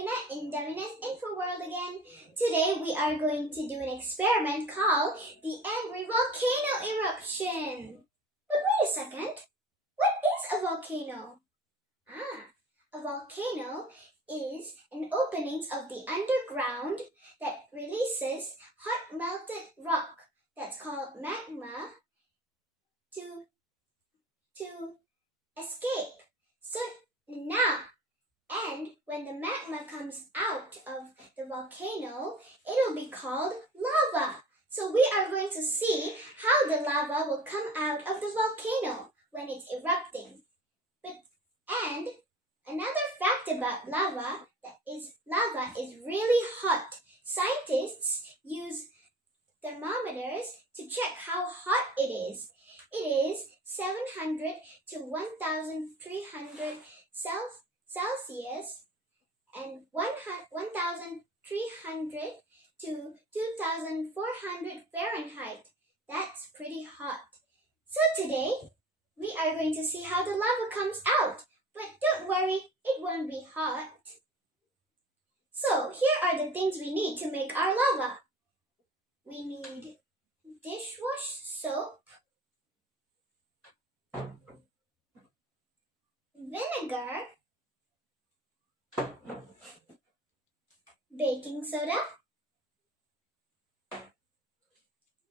Karina in WNS Info World again. Today we are going to do an experiment called the Angry Volcano Eruption. But wait a second, what is a volcano? A volcano is an opening of the underground that releases hot melted rock that's called magma to escape. So now, and when the magma comes out of the volcano, it'll be called lava. So we are going to see how the lava will come out of the volcano when it's erupting. And another fact about lava is really hot. Scientists use thermometers to check how hot it is. It is 700 to 1,300 Celsius and 1,300 to 2,400 Fahrenheit. That's pretty hot. So today, we are going to see how the lava comes out. But don't worry, it won't be hot. So here are the things we need to make our lava. We need dishwash soap, vinegar, baking soda,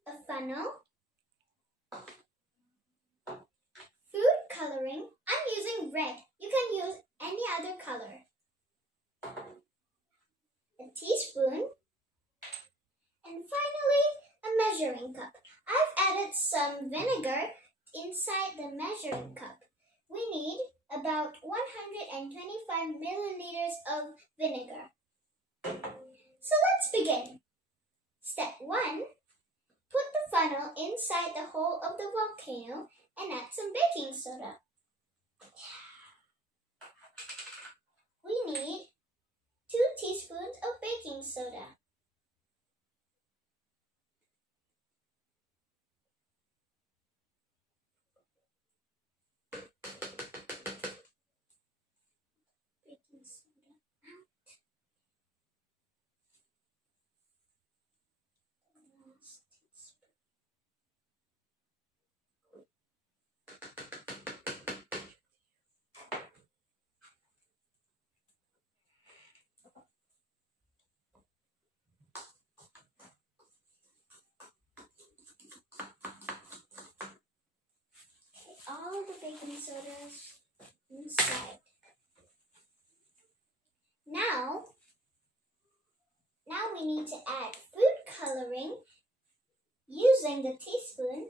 a funnel, food coloring. I'm using red. You can use any other color. A teaspoon, and finally a measuring cup. I've added some vinegar inside the measuring cup. We need about 125 milliliters of vinegar. So let's begin. Step 1. Put the funnel inside the hole of the volcano and add some baking soda. We need 2 teaspoons of baking soda. Baking soda out. Last teaspoon. All the baking sodas inside. Now we need to add food coloring using the teaspoon.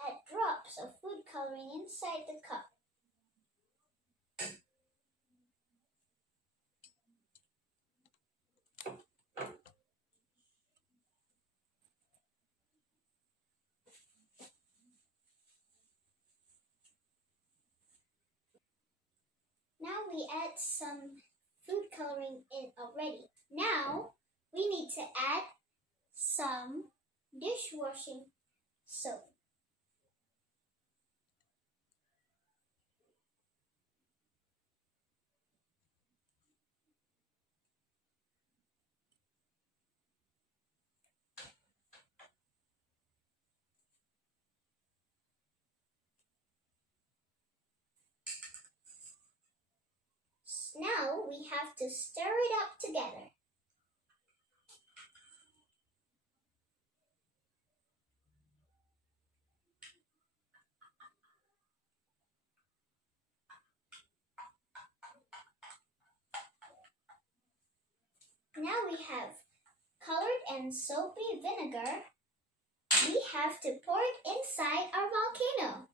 Add drops of food coloring inside the cup. Now we add some food coloring in already. Now we need to add some dishwashing soap. Now we have to stir it up together. Now we have colored and soapy vinegar. We have to pour it inside our volcano.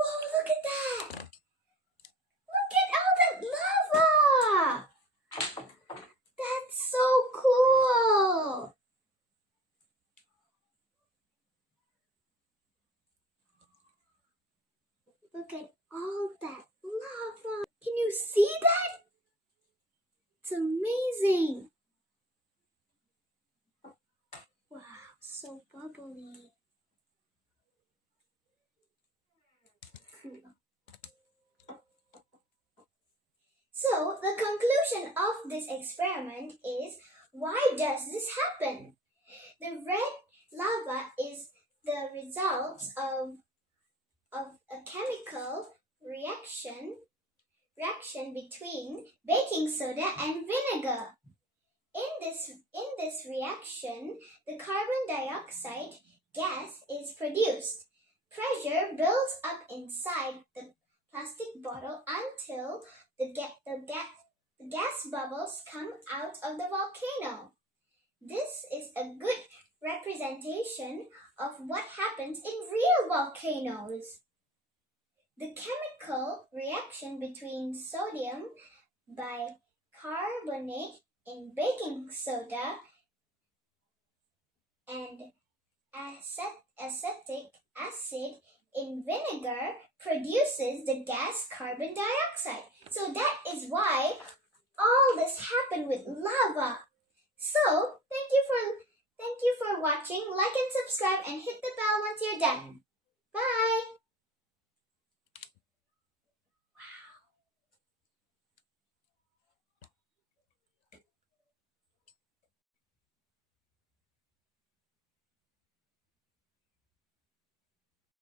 Whoa, look at that! Look at all that lava! That's so cool! look at all that lava. Can you see that? It's amazing. Wow, so bubbly. So, the conclusion of this experiment is, why does this happen? The red lava is the result of a chemical reaction between baking soda and vinegar. In this reaction, the carbon dioxide gas is produced. Pressure builds up inside the plastic bottle until the gas bubbles come out of the volcano. This is a good representation of what happens in real volcanoes. The chemical reaction between sodium bicarbonate in baking soda and acetic acid in vinegar produces the gas carbon dioxide. So that is why all this happened with lava. So, thank you for watching. Like and subscribe and hit the bell once you're done. Bye!